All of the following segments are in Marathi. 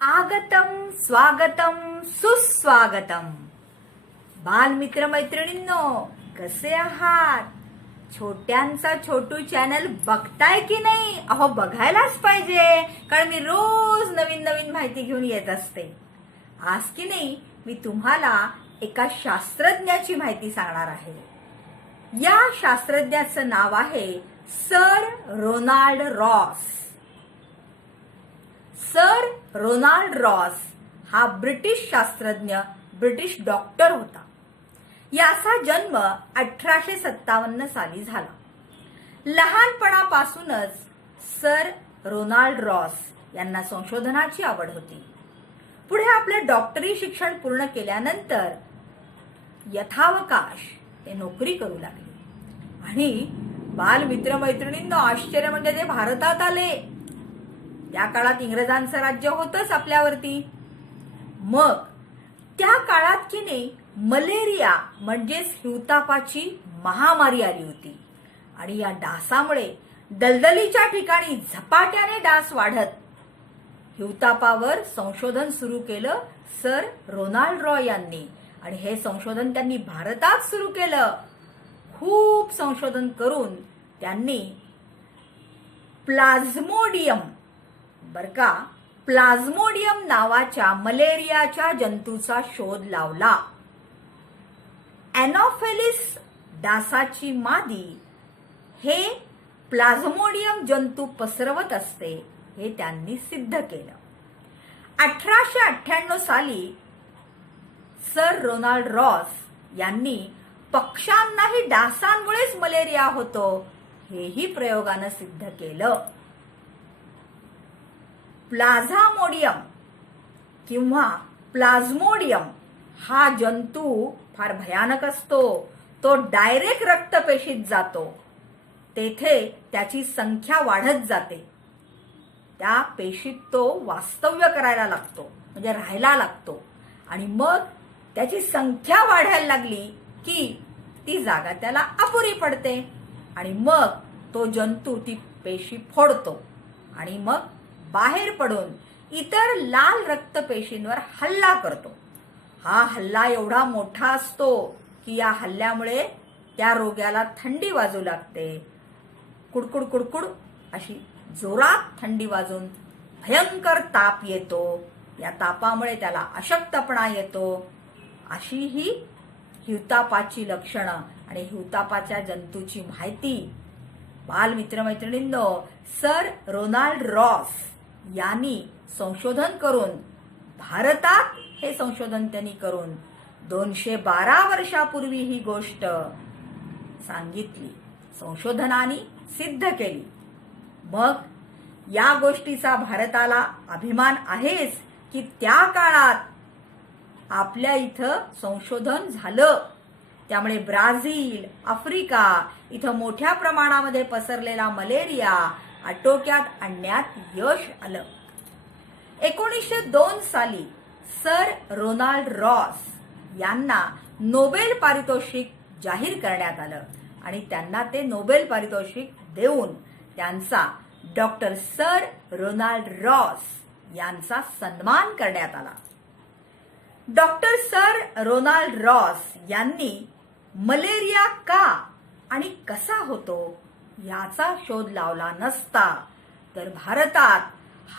आगतम स्वागतम सुस्वागतम। बालमित्र मैत्रिणींनो कसे आहात? छोट्यांचा छोटू चॅनल बघताय की नाही? अहो बघायलाच पाहिजे कारण मी रोज नवीन नवीन माहिती घेऊन येत असते. आज की नाही मी तुम्हाला एका शास्त्रज्ञाची माहिती सांगणार आहे. या शास्त्रज्ञाचं नाव आहे sir Ronald Ross. Ronald Ross हा ब्रिटिश शास्त्रज्ञ ब्रिटिश डॉक्टर होता. याचा जन्म अठराशे सत्तावन्न साली झाला. लहानपणापासूनच सर रोनाल्ड रॉस यांना संशोधनाची आवड होती. पुढे आपले डॉक्टरी शिक्षण पूर्ण केल्यानंतर यथावकाश ते नोकरी करू लागले. आणि बाल मित्र मैत्रिणींना आश्चर्य म्हणजे ते भारतात आले. त्या काळात इंग्रजांचं राज्य होतच आपल्यावरती. मग त्या काळात की नाही मलेरिया म्हणजेच हिवतापाची महामारी आली होती. आणि या डासामुळे दलदलीच्या ठिकाणी झपाट्याने डास वाढत हिवतापावर संशोधन सुरू केलं सर रोनाल्ड रॉय यांनी. आणि हे संशोधन त्यांनी भारतात सुरू केलं. खूप संशोधन करून त्यांनी प्लाझ्मोडियम बर का? प्लाझ्मोडियम नावाच्या मलेरियाच्या जंतूचा शोध लावला. अॅनॉफेलिस डासाची मादी हे प्लाझ्मोडियम जंतू पसरवत असते हे त्यांनी सिद्ध केलं. अठराशे अठ्ठ्याण्णव साली सर रोनाल्ड रॉस यांनी पक्ष्यांनाही डासांमुळेच मलेरिया होतो हेही प्रयोगानं सिद्ध केलं. प्लाझामोडियम किंवा प्लाझ्मोडियम हा जंतू फार भयानक असतो. तो डायरेक्ट रक्तपेशीत जातो. तेथे त्याची संख्या वाढत जाते. त्या पेशीत तो वास्तव्य करायला लागतो म्हणजे राहायला लागतो. आणि मग त्याची संख्या वाढायला लागली की ती जागा त्याला अपुरी पडते. आणि मग तो जंतू ती पेशी फोडतो. आणि मग बाहेर पडून इतर लाल रक्तपेशींवर हल्ला करतो. हा हल्ला एवढा मोठा असतो की या हल्ल्यामुळे त्या रोग्याला थंडी वाजू लागते. कुडकुड कुडकुड अशी जोरात थंडी वाजून भयंकर ताप येतो. या तापामुळे त्याला अशक्तपणा येतो. अशी ही हिवतापाची लक्षणं आणि हिवतापाच्या जंतूची माहिती बालमित्रमैत्रिणींनो सर रोनाल्ड रॉस यांनी संशोधन करून भारतात हे संशोधन त्यांनी करून दोनशे बारा वर्षापूर्वी ही गोष्ट सांगितली संशोधनाने सिद्ध केली. मग या गोष्टीचा भारताला अभिमान आहेच की त्या काळात आपल्या इथं संशोधन झालं. त्यामुळे ब्राझील आफ्रिका इथं मोठ्या प्रमाणामध्ये पसरलेला मलेरिया आटोक्यात आणण्यात यश आलं. एकोणीसशे दोन साली सर रोनाल्ड रॉस यांना नोबेल पारितोषिक जाहीर करण्यात आलं आणि त्यांना ते नोबेल पारितोषिक देऊन त्यांचा डॉक्टर सर रोनाल्ड रॉस यांचा सन्मान करण्यात आला. डॉक्टर सर रोनाल्ड रॉस यांनी मलेरिया का आणि कसा होतो याचा शोध लावला नसता. तर भारतात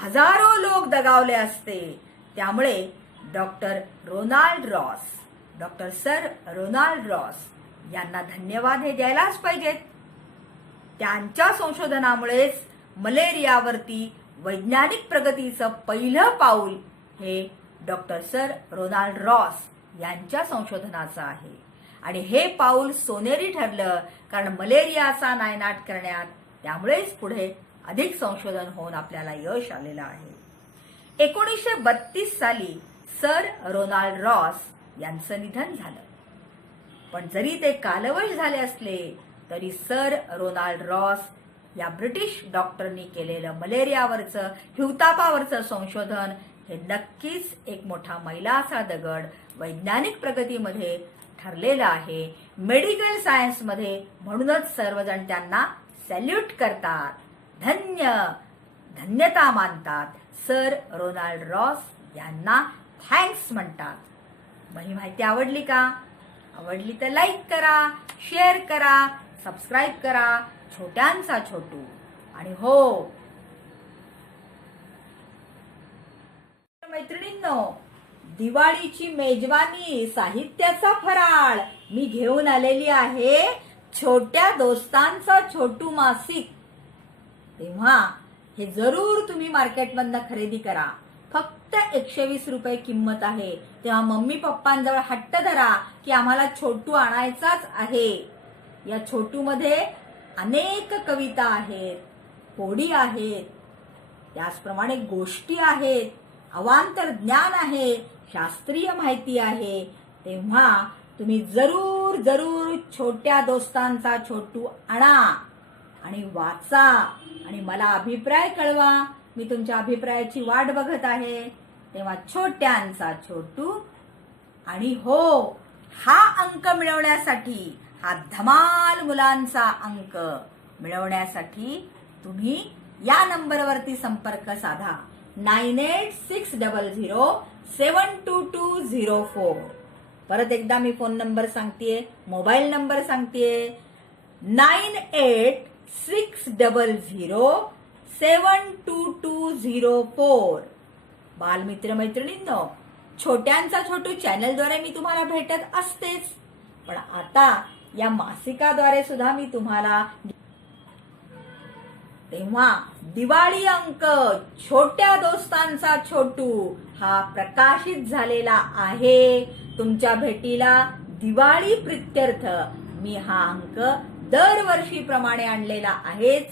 हजारो लोक दगावले असते. त्यामुळे doctor Ronald Ross doctor sir Ronald Ross यांना धन्यवाद हे द्यायलाच पाहिजेत. त्यांच्या संशोधनामुळेच मलेरियावरती वैज्ञानिक प्रगतीचं पहिलं पाऊल हे डॉक्टर सर रोनाल्ड रॉस यांच्या संशोधनाचं आहे. आणि हे पाऊल सोनेरी ठरलं कारण मलेरियाचा नायनाट करण्यात त्यामुळेच पुढे अधिक संशोधन होऊन आपल्याला यश आलेलं आहे. एकोणीसशे बत्तीस साली सर रोनाल्ड रॉस यांचं निधन झालं. पण जरी ते कालवश झाले असले तरी सर रोनाल्ड रॉस या ब्रिटिश डॉक्टरनी केलेलं मलेरियावरचं हिवतापावरचं संशोधन हे नक्कीच एक मोठा मैलाचा दगड वैज्ञानिक प्रगतीमध्ये ठरलेलं आहे. मेडिकल सायन्समध्ये म्हणूनच सर्वजण त्यांना सॅल्यूट करतात. धन्य धन्यता मानतात. सर रोनाल्ड रॉस यांना थँक्स म्हणतात. मग माहिती आवडली का? आवडली तर लाईक करा शेअर करा सबस्क्राईब करा छोट्यांचा छोटू. आणि हो मैत्रिणींनो दिवाळीची मेजवानी साहित्याचा फराळ. मी घेऊन आलेली आहे छोट्या दोस्तांचा छोटू मासिक. तेव्हा हे जरूर तुम्ही मार्केटमधनं खरेदी करा. फक्त एकशे वीस रुपये किंमत आहे. तेव्हा मम्मी पप्पांजवळ हट्ट धरा की आम्हाला छोटू आणायचाच आहे. या छोटू मध्ये अनेक कविता आहेत कोडी आहेत त्याचप्रमाणे गोष्टी आहेत अवांतर ज्ञान आहे शास्त्रीय माहिती आहे तेव्हा तुम्ही जरूर जरूर छोट्या दोस्तांचा छोटू आणा आणि वाचा आणि मला अभिप्राय कळवा. मी तुमच्या अभिप्रायाची वाट बघत आहे. तेव्हा छोट्यांचा छोटू आणि हो हा अंक मिळवण्यासाठी हा धमाल मुलांचा अंक मिळवण्यासाठी तुम्ही या नंबरवरती संपर्क साधा. Nine eight six double zero seven two two zero four. परत एकदा मी फोन नंबर सांगतेय मोबाईल नंबर सांगतेय. Nine eight six double zero seven two two zero four. बालमित्र मैत्रिणींनो छोट्यांचा छोटू चॅनलद्वारे मी तुम्हाला भेटत असतेच. पण आता या मासिकाद्वारे सुद्धा मी तुम्हाला तेव्हा दिवाळी अंक छोट्या दोस्तांचा छोटू हा प्रकाशित झालेला आहे. तुमच्या भेटीला दिवाळी प्रित्यर्थ. मी हा अंक दरवर्षीप्रमाणे आणलेला आहेच.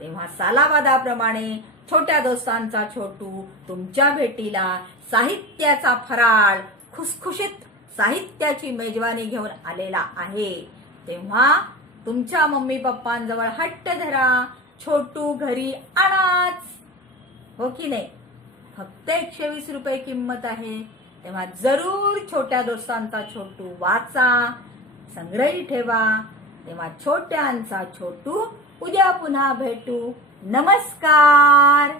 तेव्हा सालावादाप्रमाणे छोट्या दोस्तांचा छोटू तुमच्या भेटीला साहित्याचा फराळ खुसखुशीत साहित्याची मेजवानी घेऊन आलेला आहे. तेव्हा तुमच्या मम्मी पप्पांजवळ हट्ट धरा. छोटू घरी आणाच. हो की नाही? फक्त एकशे वीस रुपये किंमत आहे. तेव्हा जरूर छोट्या दोस्तांचा छोटू वाचा संग्रही ठेवा. तेव्हा छोट्यांचा छोटू उद्या पुन्हा भेटू. नमस्कार!